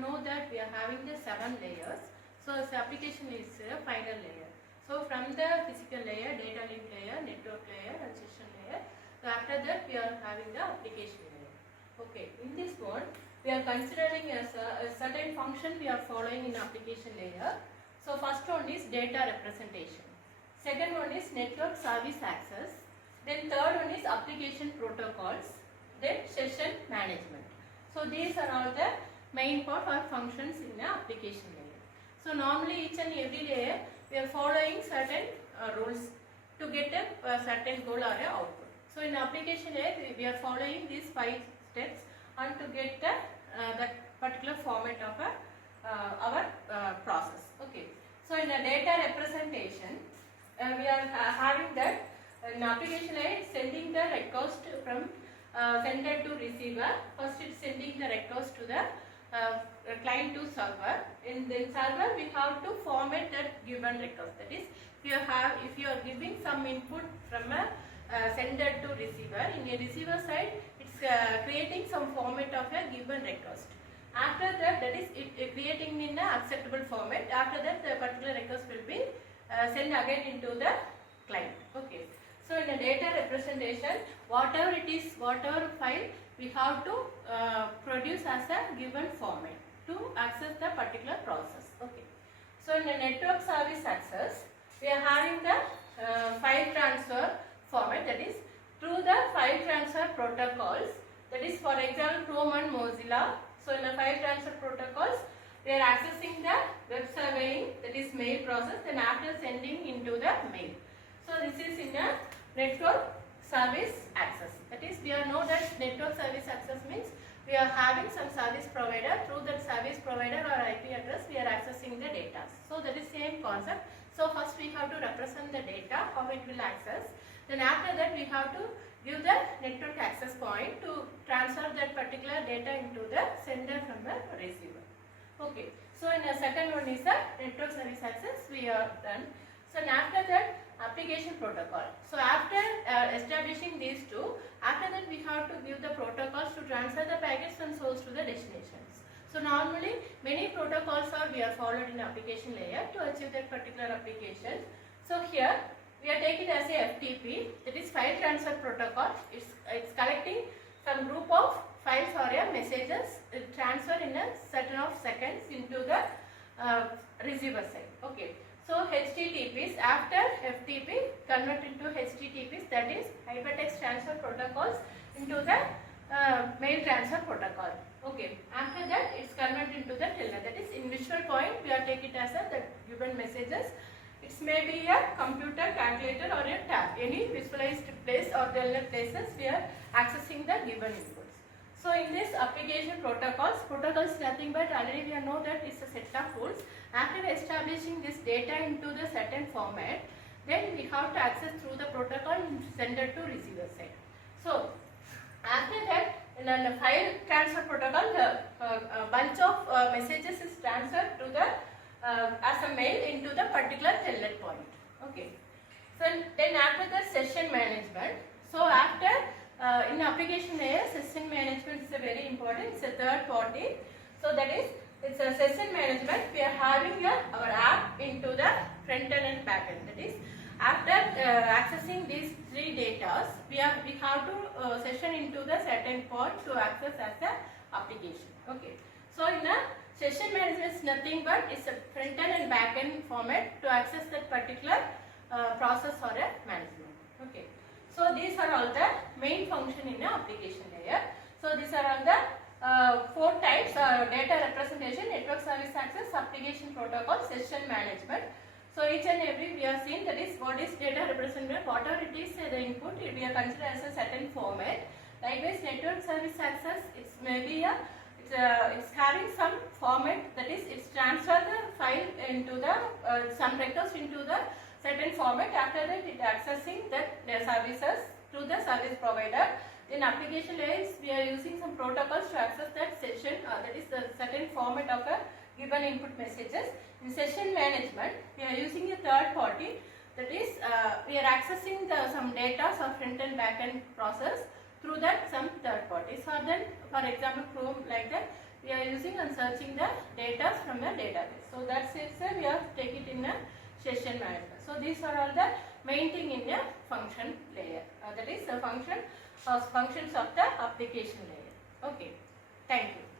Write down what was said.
know that we are having the 7 layers. So this application is a final layer. So from the physical layer, data link layer, network layer and session layer. So after that we are having the application layer. Okay, in this one we are considering as a certain function we are following in application layer. So first one is data representation. Second one is network service access. Then third one is application protocols. Then session management. So these are all the main part or functions in the application layer. So normally each and every layer we are following certain rules to get a certain goal or a output. So in application layer we are following these 5 steps and to get that particular format of our process. Okay. So in the data representation we are having that in application layer sending the request from sender to receiver. First it's sending the request to the client to server. In the server we have to format that given request. That is, if you are giving some input from a sender to receiver, in a receiver side it's creating some format of a given request. After that, that is it creating in an acceptable format. After that the particular request will be sent again into the client. Okay. So in the data representation, whatever it is, whatever file, we have to produce as a given format to access the particular process. Okay. So in the network service access, we are having the file transfer format, that is through the file transfer protocols. That is, for example, Chrome and Mozilla. So in the file transfer protocols, we are accessing the web surveying, that is mail process, and after sending into the mail. So this is in a network service access. That is, we know that network service access means we are having some service provider. Through that service provider or IP address, we are accessing the data. So that is same concept. So first we have to represent the data, how it will access. Then after that we have to give the network access point to transfer that particular data into the sender from the receiver. Okay. So in the second one is the network service access we are done. So after that application protocol. So after establishing these two, after that we have to give the protocols to transfer the packets from source to the destinations. So normally many protocols we are followed in application layer to achieve that particular application. So here we are taking as a FTP, that is file transfer protocol. It's collecting some group of files or messages transfer in a certain of seconds into the receiver side. Okay. So HTTPs, after FTP convert into HTTPs, that is Hypertext transfer protocols into the mail transfer protocol. Okay. After that it's converted into the Telnet, that is in visual point we are taking it as the given messages. It may be a computer, calculator or a tab. Any visualized place or Telnet places we are accessing the given inputs. So in this application protocols is nothing but already we know that it's a set of rules. After establishing this data into the certain format, then we have to access through the protocol and send it to receiver side. So after that, in the file transfer protocol, a bunch of messages is transferred to the as a mail into the particular Telnet point. Okay. So then after the session management, so after in application layer, session management is a very important. It's a third party. So that is, it's a session management. We are having our app into the front end and back end. That is, after accessing these 3 data, we have to session into the certain port to access as the application. Okay. So in a session management is nothing but it's a front end and back end format to access that particular process or a management. Okay. So these are all the main function in the application layer. So these are all the 4 types: data representation, network service access, application protocol, session management. So each and every we are seeing, that is what is data representation, whatever it is the input we are considered as a certain format. Likewise network service access, it's maybe it's having some format, that is it's transfer the file into the some request into the certain format. After that it accessing that services to the service provider. In application layers we are using some protocols to access that session, that is the certain format of a given input messages. In session management we are using a third party, that is we are accessing some data or front and back end process through that some third parties. So then for example Chrome, like that we are using and searching the data from the database. So that's it, sir. We have to take it in a session management. So these are all the main thing in a function layer. That is the functions of the application layer. Okay. Thank you.